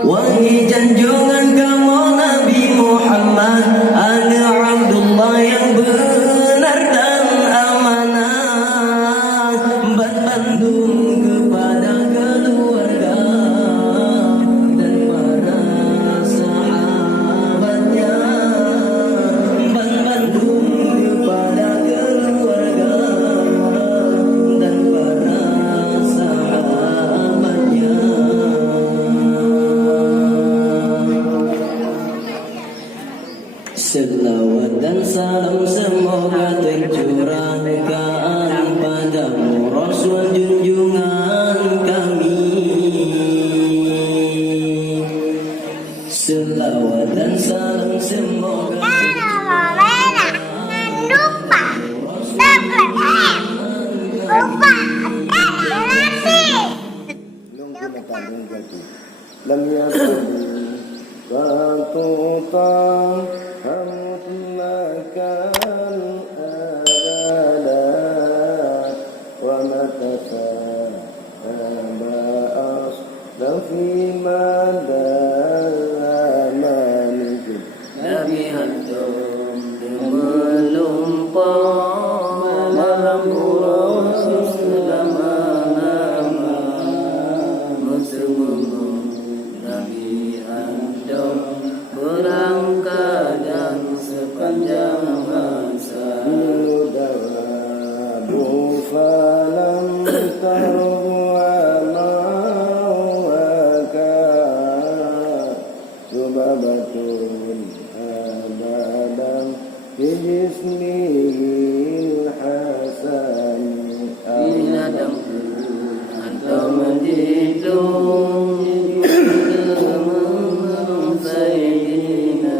Wahai junjungan kamu Nabi Muhammad, Ana Abdullah yang benar dan amanah, berbandung kepada keluarga dan para sahabatnya, berbandung kepada keluarga dan para sahabatnya. Selawat dan salam semoga tercurahkan padamu Rasul junjungan kami. Selawat dan salam semoga lam yakun fatutan hamdlakan abada wa matasabas lafi madamanik Nabi hantum melumpang malam Rasul selama-lama musuh Nabi hantum berangkat dan sepanjang masa mudawabu falam tarwamawaka subabatun abadan bijismil hasani binatang atau menjidung Sayyidina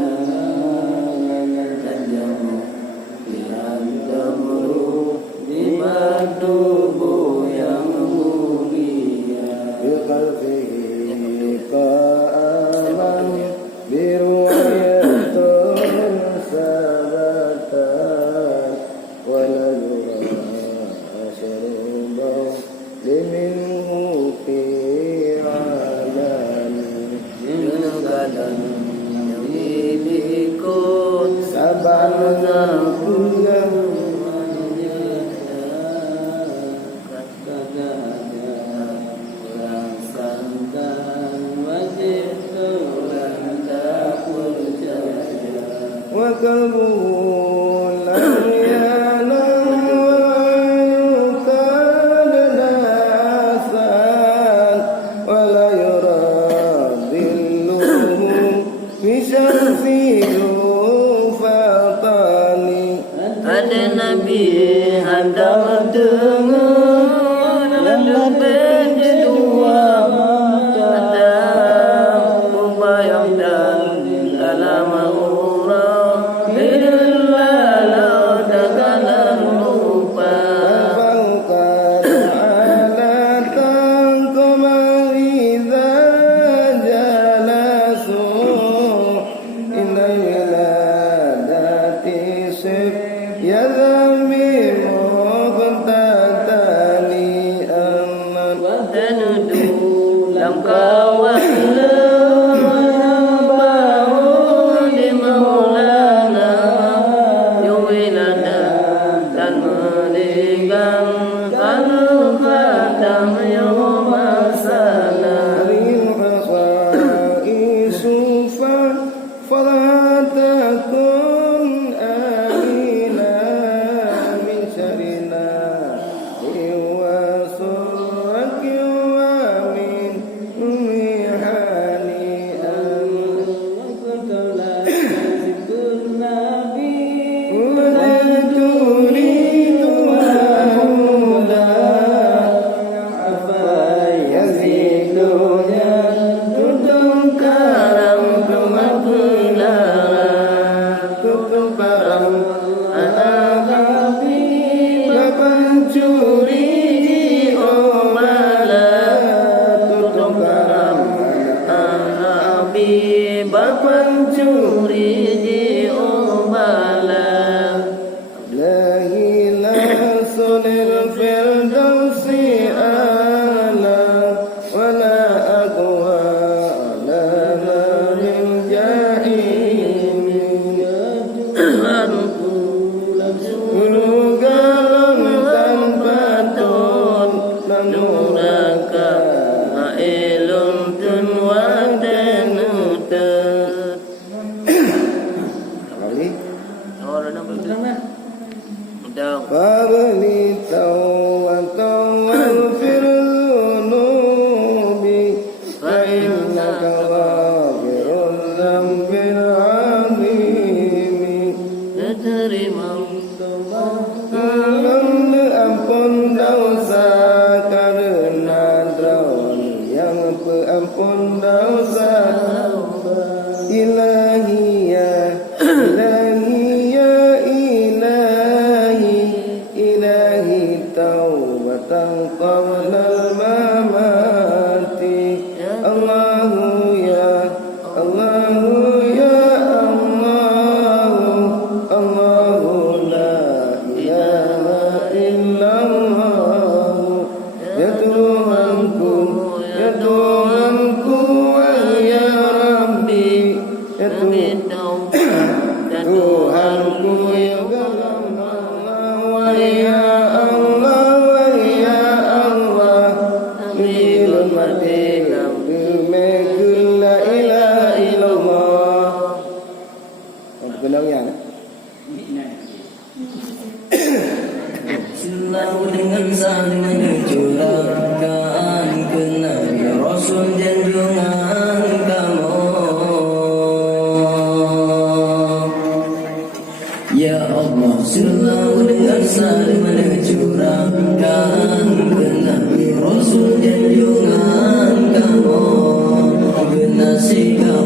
Najamu Bihan Damru di tubuh yang mulia biqalbihi qa'aman biru'yatun sabatan wa la yura asyrubahu liminhu fi alami Junugadan yang diikut sabana kulang wa qalbuhu lam yanam kadnasan wa la yuradilluhu fi syarfihi fatani Ada Nabi hendak dengar dan berdua ada membayang dan alam aura bila takkan lupa fauqad ala taqma idza jalasu inna wiladati sif yadami muqtatani amman Tenudu dalam kawan baru di Maulana Yuwilana dan meninggalkan khatam Yumasana فلا تكن آمنا من شرنا وسرك ومن محاني وكنت لا تزك النبي ولا تريد هدى عفا يزيدنا tutung karam tutung karam anak Nabi pencuri di omala tutung karam anak Nabi pencuri di Umala lahila sunil firdausi ala wala aqwa ala Sehingga